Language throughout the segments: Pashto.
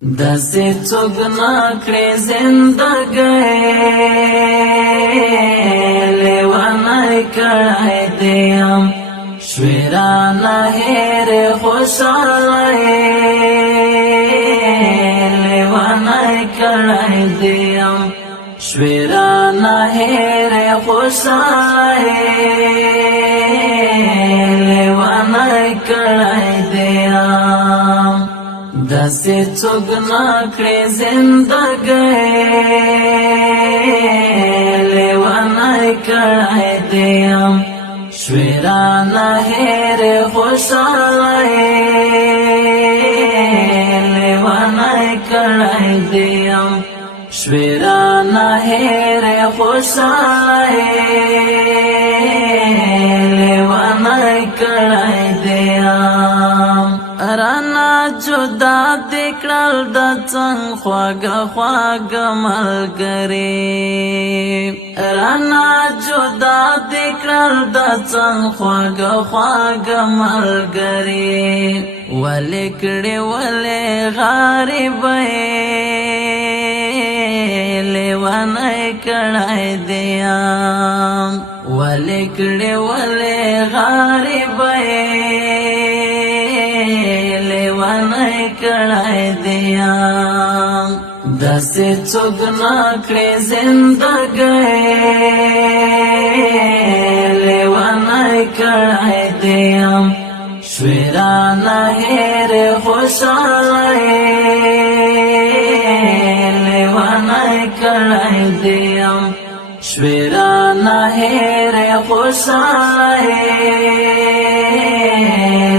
داسې څوک نکړې زندګۍ لیونی کړی دیم شوې رانه هېرې خوشحالۍ لیونی کړی دیم شوې رانه هېرې خوشحالۍ لیونی کړی دیم داسې څوک نکړې زندګۍ لیونی کړی دیم شوې رانه هېرې خوشحالۍ لیونی کړی دیم شوې رانه هېرې خوشحالۍ لیونی کړی دیم رانا جدا دکړل د څنګ خواږه خواږه ملګری رانا جدا دکړل د څنګ خواږه خواږه ملګری ولې کړې ولې غریبۍ لیونی کړی دیم ولې کړې ولې غریبۍ لیونی کړی دیم داسې څوک نکړې زندګۍ لیونی کړی دیم شوې رانه هېرې خوشحالۍ لیونی کړی دیم شوې رانه هېرې خوشحالۍ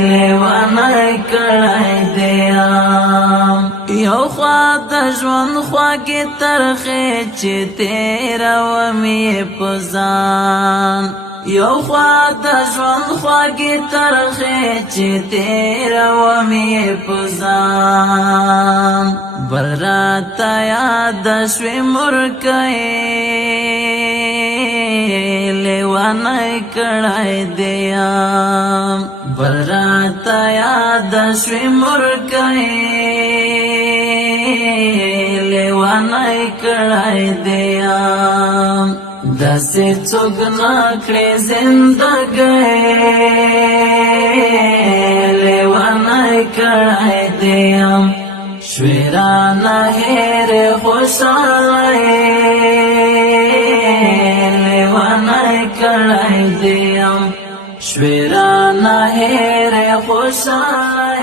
لیونی کړی دیم یو خوا د ژوند خواږې ترخې چې تېرومې په ځان یو خوا د ژوند خواږې ترخې چې تېرومې په ځان بل راته یاده شوې مورکۍ لیونی کړی دیم بل راته یاده شوې مورکۍ لیونی کړی دیم داسې څوک نکړې زندګۍ لیونی کړی دیم شوې رانه هېرې خوشحالۍ لیونی کړی دیم شوې رانه هېرې خوشحالۍ